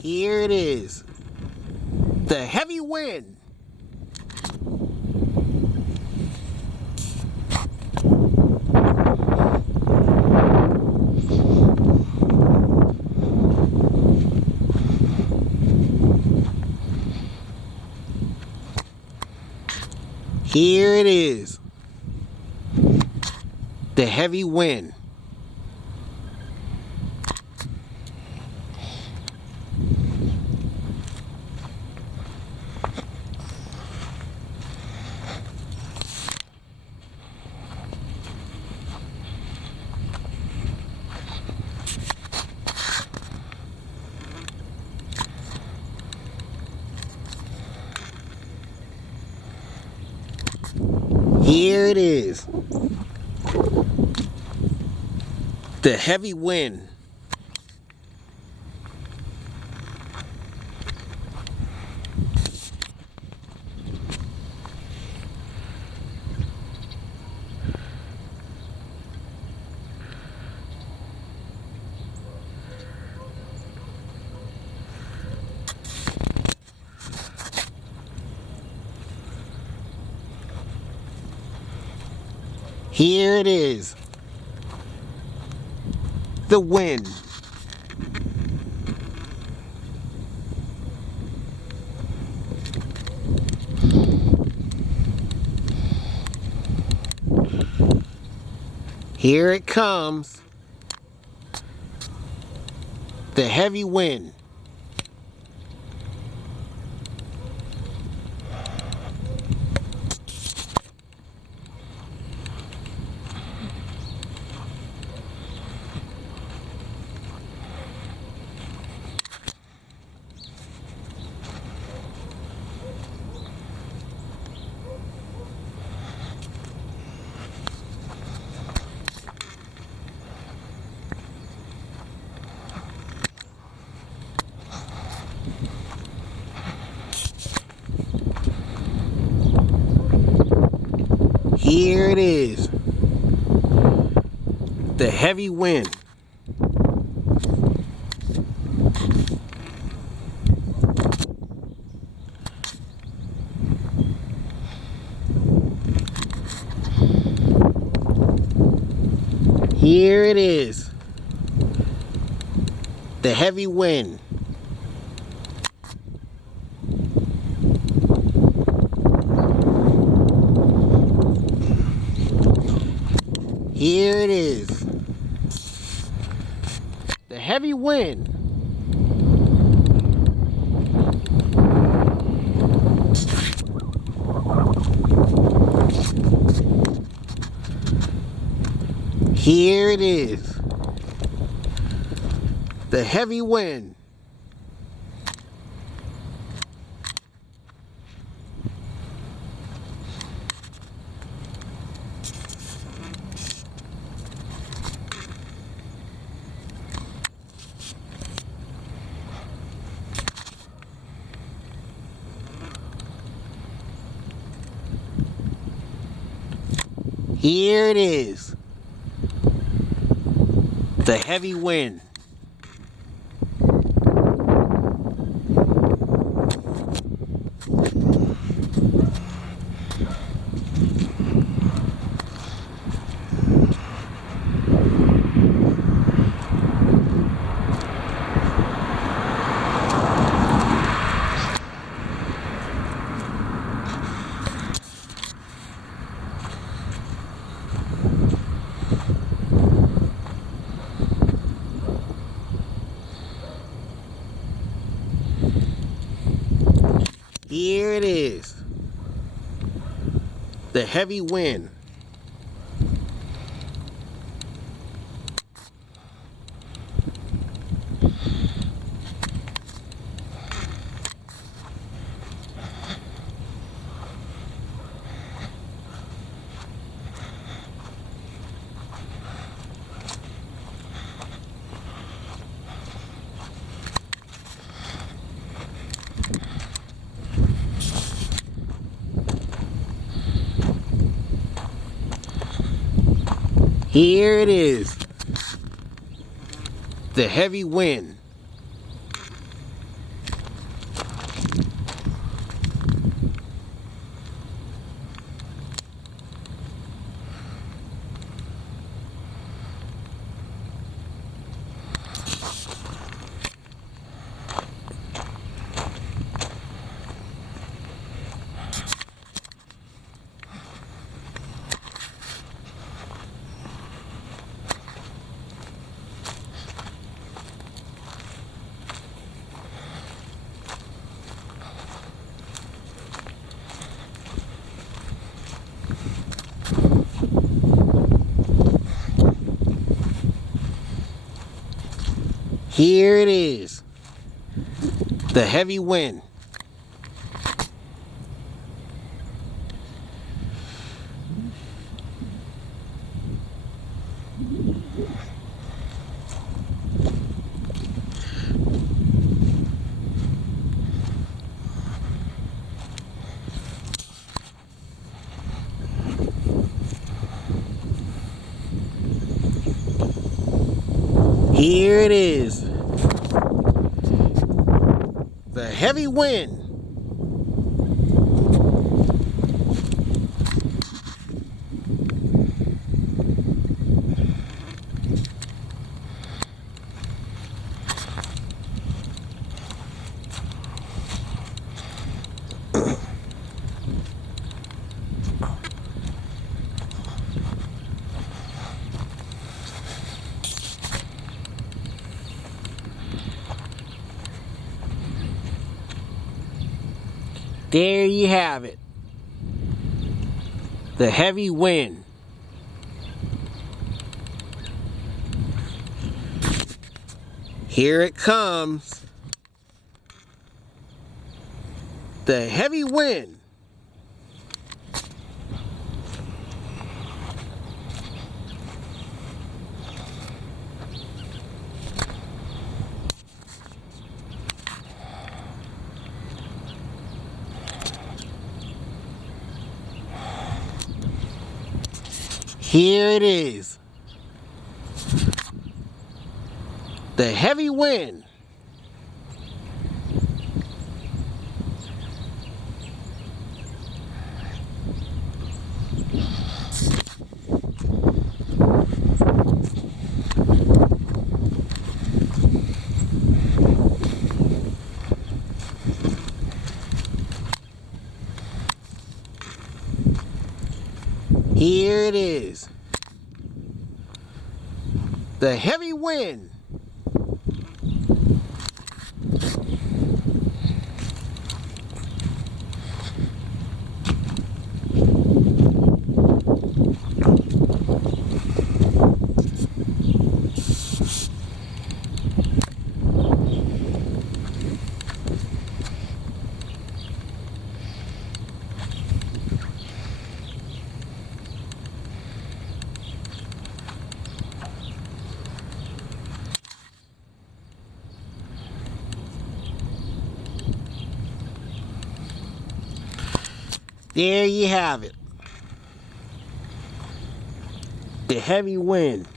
Here it is. The heavy wind. Here it is. The heavy wind. Here it is. The heavy wind. Here it is. The wind. Here it comes. The heavy wind. Here it is. The heavy wind. Here it is. The heavy wind. Here it is. The heavy wind. Here it is. The heavy wind. Here it is. The heavy wind. Here it is. The heavy wind. Here it is. The heavy wind. Here it is. The heavy wind. Here it is. The heavy wind. There you have it. The heavy wind. Here it comes. The heavy wind. Here it is. The heavy wind. Here it is. The heavy wind. There you have it. The heavy wind.